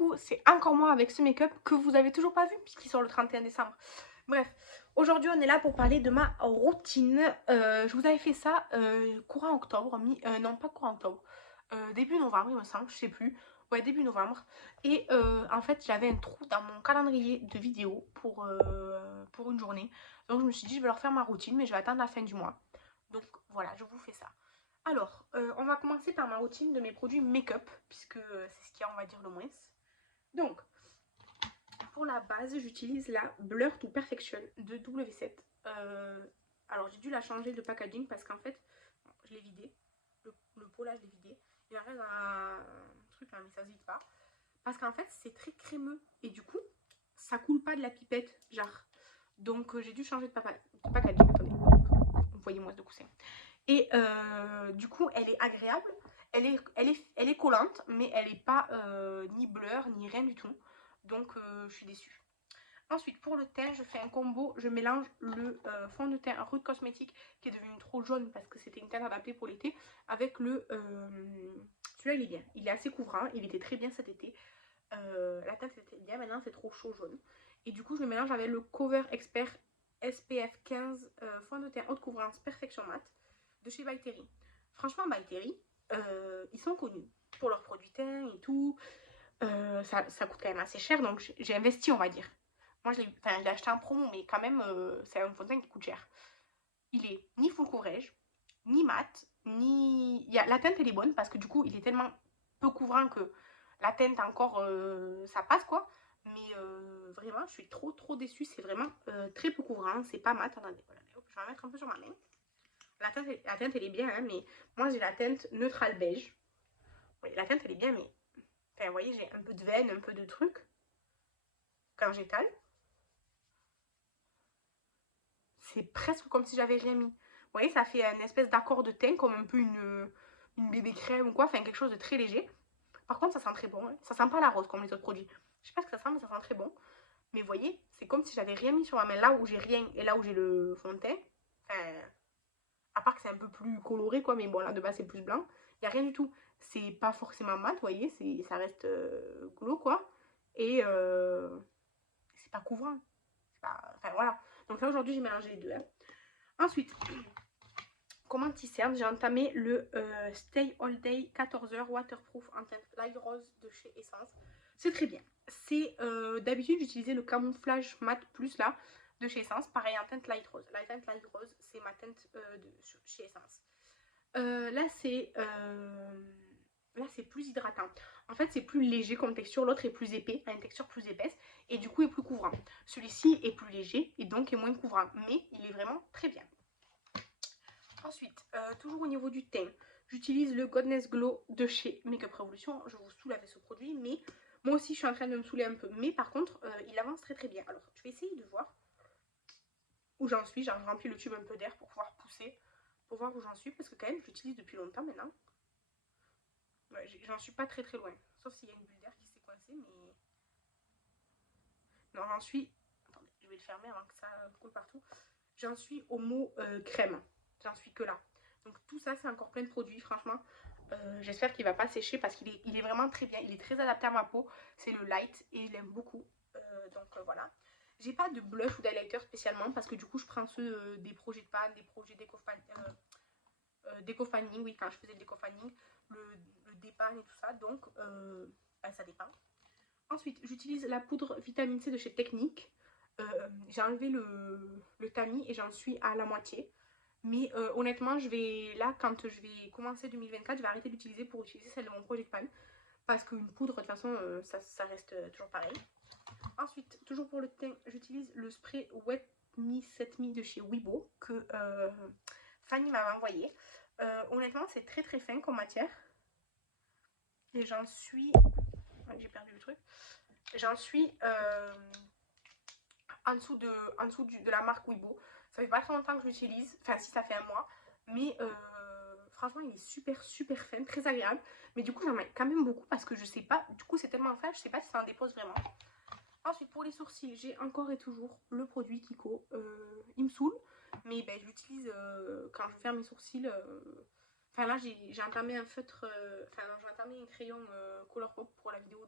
coucou, c'est encore moi avec ce make-up que vous avez toujours pas vu puisqu'il sort le 31 décembre. Bref, aujourd'hui on est là pour parler de ma routine. Je vous avais fait ça courant octobre, non pas courant octobre, début novembre il me semble, je sais plus. Ouais, début novembre. Et en fait j'avais un trou dans mon calendrier de vidéos pour une journée. Donc je me suis dit je vais leur faire ma routine mais je vais attendre la fin du mois. Donc voilà, je vous fais ça. Alors, on va commencer par ma routine de mes produits make-up, puisque c'est ce qu'il y a, on va dire, le moins. Donc, pour la base, j'utilise la Blur to Perfection de W7. Alors, j'ai dû la changer de packaging parce qu'en fait, je l'ai vidé. Le pot là, je l'ai vidé. Il y a rien un truc là, mais ça se vide pas. Parce qu'en fait, c'est très crémeux. Et du coup, ça coule pas de la pipette, genre. Donc, j'ai dû changer de packaging. Attendez, voyez-moi de coussin. Et du coup, elle est agréable, elle est collante, mais elle n'est pas ni blur, ni rien du tout. Donc, je suis déçue. Ensuite, pour le teint, je fais un combo. Je mélange le fond de teint Rude Cosmetics, qui est devenu trop jaune parce que c'était une teinte adaptée pour l'été, avec le... celui-là, il est bien. Il est assez couvrant. Il était très bien cet été. La teinte était bien. Maintenant, c'est trop chaud jaune. Et du coup, je le mélange avec le Cover Expert SPF 15 fond de teint haute couvrance Perfection Matte de chez By Terry. Franchement, By Terry, ils sont connus pour leurs produits teint et tout. Ça coûte quand même assez cher, donc j'ai investi, on va dire. Moi, je l'ai acheté en promo, mais quand même, c'est un fond de teint qui coûte cher. Il est ni full coverage, ni mat, ni... La teinte, elle est bonne, parce que du coup, il est tellement peu couvrant que la teinte, encore, ça passe, quoi. Mais vraiment, je suis trop déçue. C'est vraiment très peu couvrant. C'est pas mat. Attendez, voilà. Hop, je vais en mettre un peu sur ma main. La teinte elle est bien, hein, mais moi j'ai la teinte neutrale beige. Oui, la teinte elle est bien, mais enfin, vous voyez, j'ai un peu de veine, un peu de truc quand j'étale. C'est presque comme si j'avais rien mis. Vous voyez, ça fait une espèce d'accord de teint, comme un peu une bébé crème ou quoi, enfin quelque chose de très léger. Par contre, ça sent très bon. Hein. Ça sent pas la rose comme les autres produits. Je sais pas ce que ça sent, mais ça sent très bon. Mais vous voyez, c'est comme si j'avais rien mis sur ma main. Là où j'ai rien et là où j'ai le fond de teint, enfin, à part que c'est un peu plus coloré, quoi, mais bon, là de base c'est plus blanc. Il n'y a rien du tout. C'est pas forcément mat, vous voyez, ça reste glow, quoi. Et c'est pas couvrant. Pas... Enfin voilà. Donc là aujourd'hui j'ai mélangé les deux. Hein. Ensuite, comme anti-cerne, j'ai entamé le Stay All Day 14 heures waterproof en teinte light rose de chez Essence. C'est très bien. C'est d'habitude j'utilisais le camouflage mat plus là de chez Essence, pareil en teinte light rose. La teinte light rose, c'est ma teinte de chez Essence. Là, c'est plus hydratant. En fait, c'est plus léger comme texture. L'autre est plus épais, a une texture plus épaisse et du coup est plus couvrant. Celui-ci est plus léger et donc est moins couvrant, mais il est vraiment très bien. Ensuite, toujours au niveau du teint, j'utilise le Godness Glow de chez Makeup Revolution. Je vous saoule avec ce produit, mais moi aussi je suis en train de me saouler un peu. Mais par contre, il avance très bien. Alors, je vais essayer de voir où j'en suis. Genre, je remplis le tube un peu d'air pour pouvoir pousser, pour voir où j'en suis, parce que quand même, je l'utilise depuis longtemps maintenant. Ouais, j'en suis pas très loin. Sauf s'il y a une bulle d'air qui s'est coincée, mais... Non, j'en suis... Attendez, je vais le fermer avant que ça coule partout. J'en suis au mot crème. J'en suis que là. Donc tout ça, c'est encore plein de produits, franchement. J'espère qu'il va pas sécher parce qu'il est vraiment très bien. Il est très adapté à ma peau. C'est le light et je l'aime beaucoup. Voilà. J'ai pas de blush ou d'highlighter spécialement parce que du coup, je prends ceux des projets de panne, des projets d'éco-fanning, oui, quand je faisais le déco-fanning, le dépan et tout ça, donc ça dépend. Ensuite, j'utilise la poudre vitamine C de chez Technique. J'ai enlevé le tamis et j'en suis à la moitié. Mais honnêtement, là, quand je vais commencer 2024, je vais arrêter d'utiliser pour utiliser celle de mon projet de pan. Parce qu'une poudre, de toute façon, ça reste toujours pareil. Ensuite, toujours pour le teint, j'utilise le spray Wet Me Set Me de chez Weibo que Fanny m'avait envoyé. Honnêtement, c'est très fin comme matière. Et j'en suis... J'ai perdu le truc. J'en suis en dessous de la marque Weibo. Ça fait pas très longtemps que je l'utilise. Enfin, si, ça fait un mois. Mais franchement, il est super fin, très agréable. Mais du coup, j'en mets quand même beaucoup parce que je sais pas... Du coup, c'est tellement fin, je sais pas si ça en dépose vraiment. Ensuite, pour les sourcils, j'ai encore et toujours le produit Kiko. Il me saoule, mais ben, je l'utilise quand je vais faire mes sourcils. Enfin là, j'ai entamé un feutre, j'ai entamé un crayon Colourpop pour la vidéo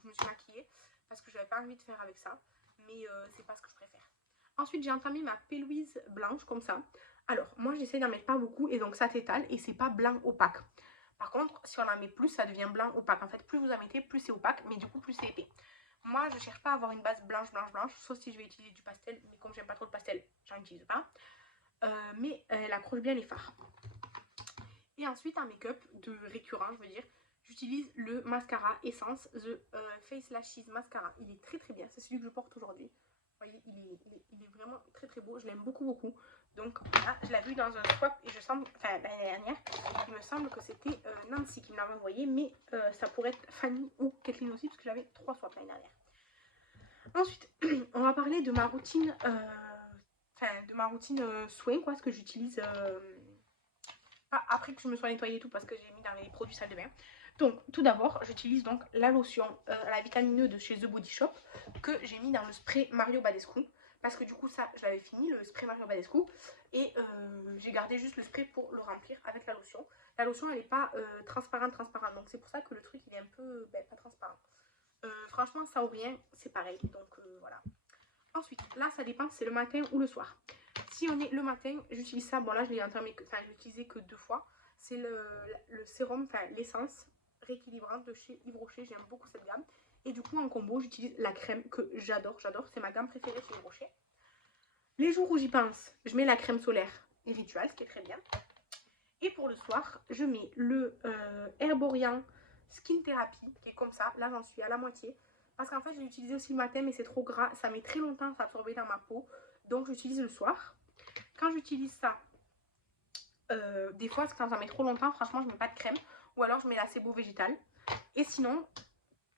je me suis maquillée parce que j'avais pas envie de faire avec ça. Mais c'est pas ce que je préfère. Ensuite, j'ai entamé ma Pélouise blanche comme ça. Alors, moi, j'essaie d'en mettre pas beaucoup et donc ça t'étale et c'est pas blanc opaque. Par contre, si on en met plus, ça devient blanc opaque. En fait, plus vous en mettez, plus c'est opaque, mais du coup, plus c'est épais. Moi, je cherche pas à avoir une base blanche, sauf si je vais utiliser du pastel. Mais comme j'aime pas trop le pastel, j'en utilise pas. Mais elle accroche bien les fards. Et ensuite, un make-up de récurrent, je veux dire, j'utilise le mascara Essence, The Face Lashes Mascara. Il est très très bien, c'est celui que je porte aujourd'hui. Vous voyez, il est vraiment très très beau, je l'aime beaucoup beaucoup. Donc là, je l'ai vu dans un swap et je semble, enfin l'année dernière, il me semble que c'était Nancy qui me l'avait envoyé, mais ça pourrait être Fanny ou Kathleen aussi, parce que j'avais 3 swaps l'année dernière. Ensuite, on va parler de ma routine, soin, quoi, ce que j'utilise après que je me sois nettoyée et tout, parce que j'ai mis dans les produits salle de bain. Donc, tout d'abord, j'utilise donc la lotion, la vitamine E de chez The Body Shop, que j'ai mis dans le spray Mario Badescu. Parce que du coup, ça, je l'avais fini, le spray Mario Badescu. Et j'ai gardé juste le spray pour le remplir avec la lotion. La lotion, elle n'est pas transparente. Donc, c'est pour ça que le truc, il est un peu pas transparent. Franchement, ça ou rien, c'est pareil. Donc, voilà. Ensuite, là, ça dépend si c'est le matin ou le soir. Si on est le matin, j'utilise ça. Bon, là, je l'ai entamé, enfin, je l'ai utilisé que 2 fois. C'est le sérum, enfin, l'essence rééquilibrante de chez Yves Rocher. J'aime beaucoup cette gamme. Et du coup, en combo, j'utilise la crème que j'adore. C'est ma gamme préférée chez Yves Rocher. Les jours où j'y pense, je mets la crème solaire et Ritual, ce qui est très bien. Et pour le soir, je mets le Herborian Skin Therapy, qui est comme ça. Là, j'en suis à la moitié. Parce qu'en fait, je l'ai utilisé aussi le matin, mais c'est trop gras. Ça met très longtemps à s'absorber dans ma peau. Donc, j'utilise le soir. Quand j'utilise ça, des fois, quand ça met trop longtemps, franchement, je mets pas de crème. Ou alors, je mets la sebo végétale. Et sinon,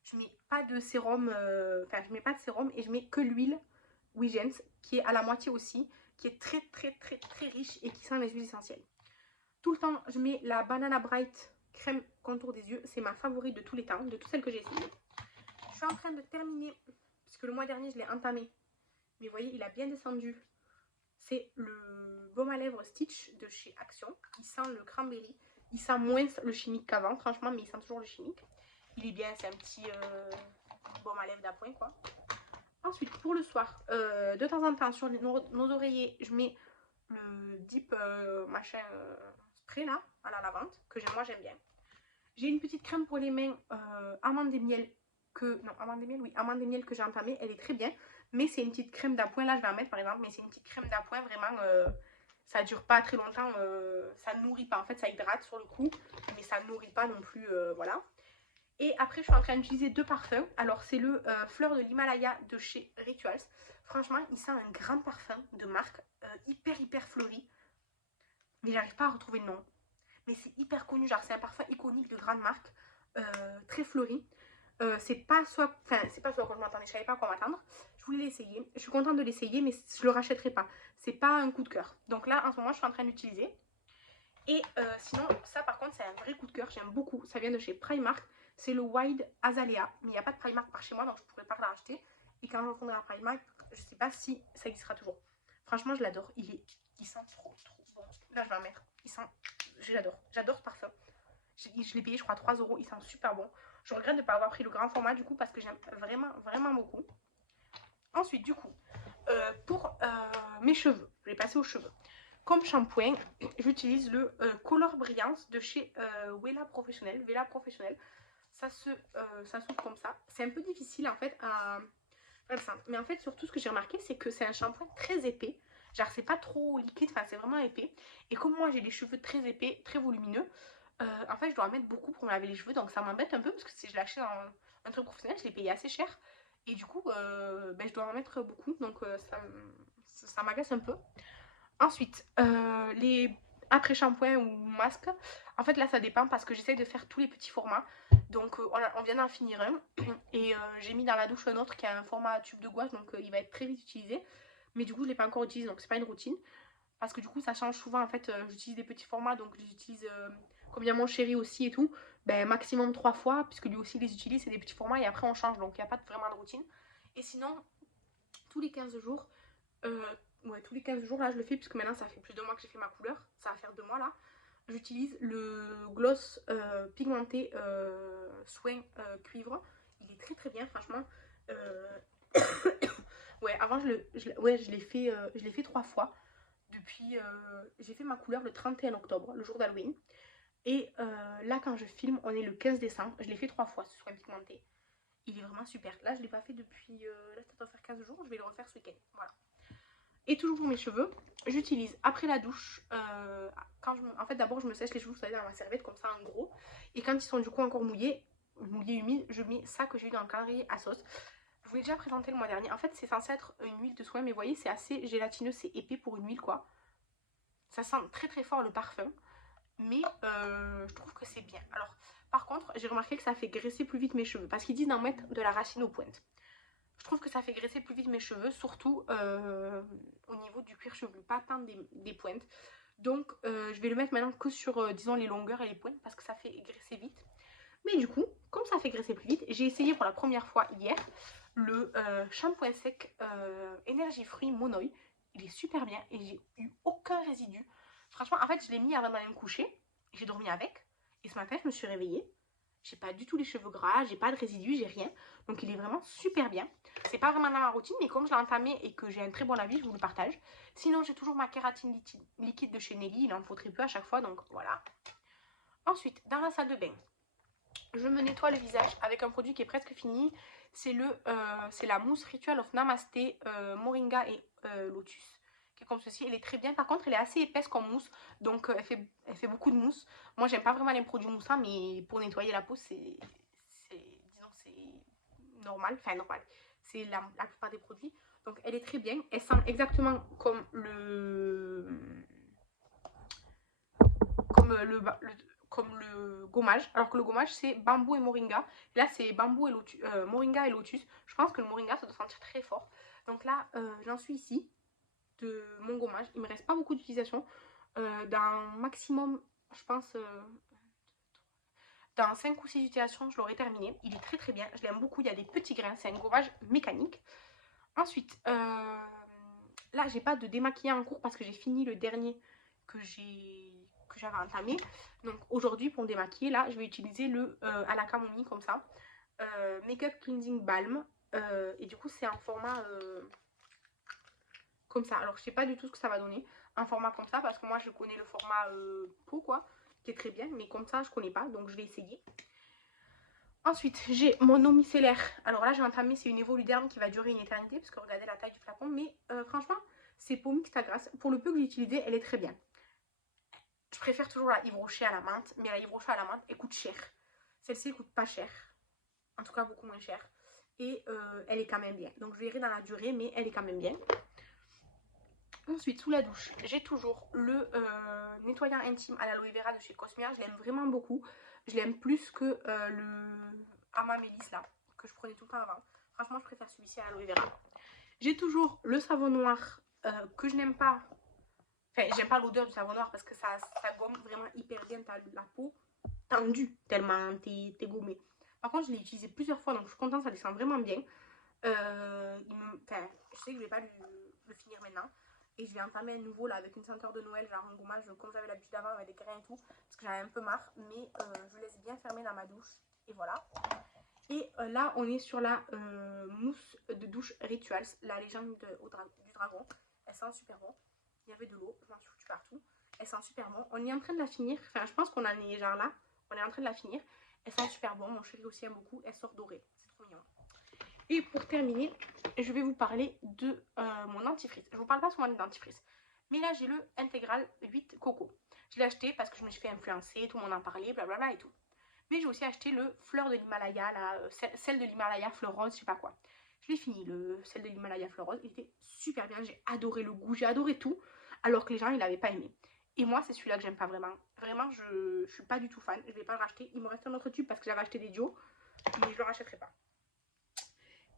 je mets pas de sérum. Je mets pas de sérum et je mets que l'huile Wigens, qui est à la moitié aussi. Qui est très, très, très, très riche et qui sent les huiles essentielles. Tout le temps, je mets la Banana Bright crème contour des yeux. C'est ma favorite de tous les temps, de toutes celles que j'ai essayées. Je suis en train de terminer, parce que le mois dernier, je l'ai entamé. Mais vous voyez, il a bien descendu. C'est le baume à lèvres Stitch de chez Action. Il sent le cranberry. Il sent moins le chimique qu'avant, franchement, mais il sent toujours le chimique. Il est bien, c'est un petit baume à lèvres d'appoint, quoi. Ensuite, pour le soir, de temps en temps, sur nos oreillers, je mets le Deep machin spray là, à la lavande, que moi j'aime bien. J'ai une petite crème pour les mains amande et miel amande et miel que j'ai entamée, elle est très bien, mais c'est une petite crème d'appoint, là je vais en mettre par exemple, mais c'est une petite crème d'appoint vraiment, ça dure pas très longtemps, ça nourrit pas, en fait ça hydrate sur le coup, mais ça nourrit pas non plus, voilà. Et après je suis en train d'utiliser 2 parfums, alors c'est le fleur de l'Himalaya de chez Rituals. Franchement il sent un grand parfum de marque, hyper fleuri, mais j'arrive pas à retrouver le nom. Mais c'est hyper connu, genre c'est un parfum iconique de grande marque, très fleuri. C'est pas soit quand je m'attendais, je savais pas à quoi m'attendre. Je voulais l'essayer, je suis contente de l'essayer, mais je le rachèterai pas. C'est pas un coup de cœur. Donc là, en ce moment, je suis en train d'utiliser. Et sinon, ça par contre, c'est un vrai coup de cœur, j'aime beaucoup. Ça vient de chez Primark, c'est le Wild Azalea. Mais il n'y a pas de Primark par chez moi, donc je pourrais pas le racheter. Et quand je retournerai à Primark, je sais pas si ça existera toujours. Franchement, je l'adore. Il sent trop bon. Là, je vais en mettre. J'adore ce parfum. Je l'ai payé, je crois, 3 €. Il sent super bon. Je regrette de ne pas avoir pris le grand format, du coup, parce que j'aime vraiment beaucoup. Ensuite, du coup, pour mes cheveux, je vais passer aux cheveux. Comme shampoing, j'utilise le Color Brilliance de chez Vela Professionnel. Ça s'ouvre comme ça. C'est un peu difficile, en fait, à... Mais en fait, surtout, ce que j'ai remarqué, c'est que c'est un shampoing très épais. Genre, c'est pas trop liquide, enfin, c'est vraiment épais. Et comme moi, j'ai des cheveux très épais, très volumineux, en fait, je dois en mettre beaucoup pour me laver les cheveux. Donc, ça m'embête un peu, parce que si je l'achète dans un truc professionnel, je l'ai payé assez cher. Et du coup, je dois en mettre beaucoup. Donc, ça m'agace un peu. Ensuite, les après-shampoing ou masques, en fait, là, ça dépend, parce que j'essaye de faire tous les petits formats. Donc, on vient d'en finir un. Et j'ai mis dans la douche un autre qui a un format tube de gouache, donc il va être très vite utilisé. Mais du coup, je ne l'ai pas encore utilisé, donc c'est pas une routine. Parce que du coup, ça change souvent. En fait, j'utilise des petits formats, donc j'utilise, comme il y a mon chéri aussi et tout, ben, maximum 3 fois, puisque lui aussi les utilise, c'est des petits formats, et après on change, donc il n'y a pas vraiment de routine. Et sinon, tous les 15 jours, tous les 15 jours, là je le fais, puisque maintenant ça fait plus de mois que j'ai fait ma couleur, ça va faire 2 mois là. J'utilise le gloss pigmenté soin cuivre. il est très très bien franchement. Ouais, avant je l'ai fait 3 fois. Depuis, j'ai fait ma couleur le 31 octobre, le jour d'Halloween. Et là, quand je filme, on est le 15 décembre. Je l'ai fait 3 fois, ce soin pigmenté. Il est vraiment super. Là, je l'ai pas fait depuis, là, ça doit faire 15 jours. Je vais le refaire ce week-end. Voilà. Et toujours pour mes cheveux, j'utilise après la douche, en fait d'abord je me sèche les cheveux, vous savez, dans ma serviette comme ça en gros. Et quand ils sont du coup encore mouillés, humides, je mets ça que j'ai eu dans le calendrier à sauce. Je vous l'ai déjà présenté le mois dernier. En fait c'est censé être une huile de soin, mais vous voyez c'est assez gélatineux, c'est épais pour une huile quoi. Ça sent très très fort le parfum, mais je trouve que c'est bien. Alors par contre j'ai remarqué que ça fait graisser plus vite mes cheveux, parce qu'ils disent d'en mettre de la racine aux pointes. Je trouve que ça fait graisser plus vite mes cheveux, surtout au niveau du cuir chevelu, pas tant des pointes. Donc je vais le mettre maintenant que sur, disons, les longueurs et les pointes, parce que ça fait graisser vite. Mais du coup, comme ça fait graisser plus vite, j'ai essayé pour la première fois hier le shampoing sec énergie fruits Monoï. Il est super bien et j'ai eu aucun résidu. Franchement, en fait, je l'ai mis avant d'aller me coucher. J'ai dormi avec. Et ce matin, je me suis réveillée. J'ai pas du tout les cheveux gras, j'ai pas de résidus, j'ai rien. Donc il est vraiment super bien. C'est pas vraiment dans ma routine, mais comme je l'ai entamé et que j'ai un très bon avis, je vous le partage. Sinon, j'ai toujours ma kératine liquide de chez Nelly. Il en faut très peu à chaque fois, donc voilà. Ensuite, dans la salle de bain, je me nettoie le visage avec un produit qui est presque fini. C'est la mousse Ritual of Namasté Moringa et Lotus, qui est comme ceci. Elle est très bien. Par contre, elle est assez épaisse comme mousse, donc elle fait beaucoup de mousse. Moi, j'aime pas vraiment les produits moussants, mais pour nettoyer la peau, c'est normal. Enfin, normal. C'est la plupart des produits. Donc, elle est très bien. Elle sent exactement comme comme le gommage, alors que le gommage c'est bambou et moringa. Et là c'est bambou et moringa et lotus. Je pense que le moringa ça doit sentir très fort. Donc là j'en suis ici de mon gommage. Il me reste pas beaucoup d'utilisation. Dans maximum, je pense, dans 5 ou 6 utilisations, je l'aurai terminé. Il est très très bien. Je l'aime beaucoup. Il y a des petits grains. C'est un gommage mécanique. Ensuite, là j'ai pas de démaquillant en cours parce que j'ai fini le dernier que j'avais entamé. Donc aujourd'hui pour me démaquiller, là je vais utiliser le à la camomille comme ça, Makeup Cleansing Balm, et du coup c'est un format comme ça. Alors je sais pas du tout ce que ça va donner un format comme ça, parce que moi je connais le format pot quoi, qui est très bien, mais comme ça je connais pas, donc je vais essayer. Ensuite j'ai mon eau micellaire. Alors là j'ai entamé, c'est une Evoluderm qui va durer une éternité, parce que regardez la taille du flacon, mais franchement c'est peau mixte à grasse. Pour le peu que j'ai utilisé, elle est très bien. Je préfère toujours la Yves Rocher à la menthe, mais la Yves Rocher à la menthe, elle coûte cher. Celle-ci, elle coûte pas cher. En tout cas, beaucoup moins cher. Et elle est quand même bien. Donc, je verrai dans la durée, mais elle est quand même bien. Ensuite, sous la douche, j'ai toujours le nettoyant intime à l'aloe vera de chez Cosmia. Je l'aime vraiment beaucoup. Je l'aime plus que le Amamélis, là, que je prenais tout le temps avant. Franchement, je préfère celui-ci à l'aloe vera. J'ai toujours le savon noir que je n'aime pas. Enfin, j'aime pas l'odeur du savon noir parce que ça gomme vraiment hyper bien la peau tendue tellement t'es gommé. Par contre, je l'ai utilisé plusieurs fois donc je suis contente, ça descend vraiment bien. Enfin, je sais que je vais pas le finir maintenant. Et je vais entamer un nouveau là avec une senteur de Noël, genre un gommage comme j'avais l'habitude d'avoir avec des grains et tout. Parce que j'en ai un peu marre, mais je laisse bien fermer dans ma douche. Et voilà. Et là, on est sur la mousse de douche Rituals, la légende du dragon. Elle sent super bon. Il y avait de l'eau, je m'en suis foutu partout. Elle sent super bon. On est en train de la finir. Enfin, je pense qu'on en est genre là. On est en train de la finir. Elle sent super bon. Mon chéri aussi aime beaucoup. Elle sort dorée. C'est trop mignon. Et pour terminer, je vais vous parler de mon dentifrice. Je vous parle pas souvent de dentifrice. Mais là, j'ai le Intégral 8 Coco. Je l'ai acheté parce que je me suis fait influencer. Tout le monde en parlait, blablabla et tout. Mais j'ai aussi acheté le fleur de l'Himalaya, celle de l'Himalaya fleur rose, je sais pas quoi. Je l'ai fini, celle de l'Himalaya fleur rose. Il était super bien, j'ai adoré le goût, j'ai adoré tout. Alors que les gens, ils l'avaient pas aimé. Et moi, c'est celui-là que j'aime pas vraiment. Vraiment, je suis pas du tout fan. Je vais pas le racheter. Il me reste un autre tube parce que j'avais acheté des duos. Mais je le rachèterai pas.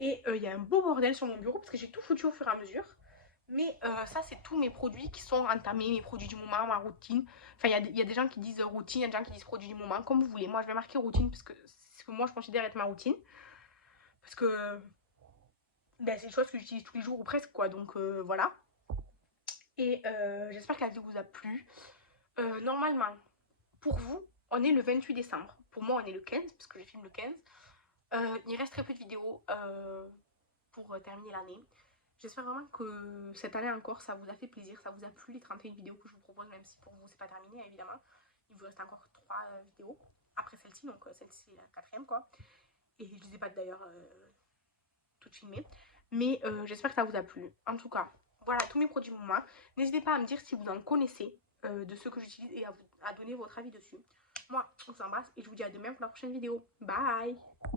Et il y a un beau bordel sur mon bureau parce que j'ai tout foutu au fur et à mesure. Mais ça, c'est tous mes produits qui sont entamés, mes produits du moment, ma routine. Enfin, il y a des gens qui disent routine, il y a des gens qui disent produits du moment, comme vous voulez. Moi, je vais marquer routine parce que c'est ce que moi, je considère être ma routine. Parce que ben, c'est des choses que j'utilise tous les jours ou presque, quoi. Donc, voilà. Et j'espère que la vidéo vous a plu. Normalement, pour vous, on est le 28 décembre. Pour moi, on est le 15, parce que je filme le 15. Il reste très peu de vidéos pour terminer l'année. J'espère vraiment que cette année encore, ça vous a fait plaisir, ça vous a plu les 31 vidéos que je vous propose, même si pour vous c'est pas terminé évidemment. Il vous reste encore 3 vidéos après celle-ci, donc celle-ci c'est la quatrième quoi. Et je les ai pas d'ailleurs toutes filmées. Mais j'espère que ça vous a plu. En tout cas, voilà tous mes produits pour moi. N'hésitez pas à me dire si vous en connaissez de ceux que j'utilise et à donner votre avis dessus. Moi, on s'embrasse et je vous dis à demain pour la prochaine vidéo. Bye!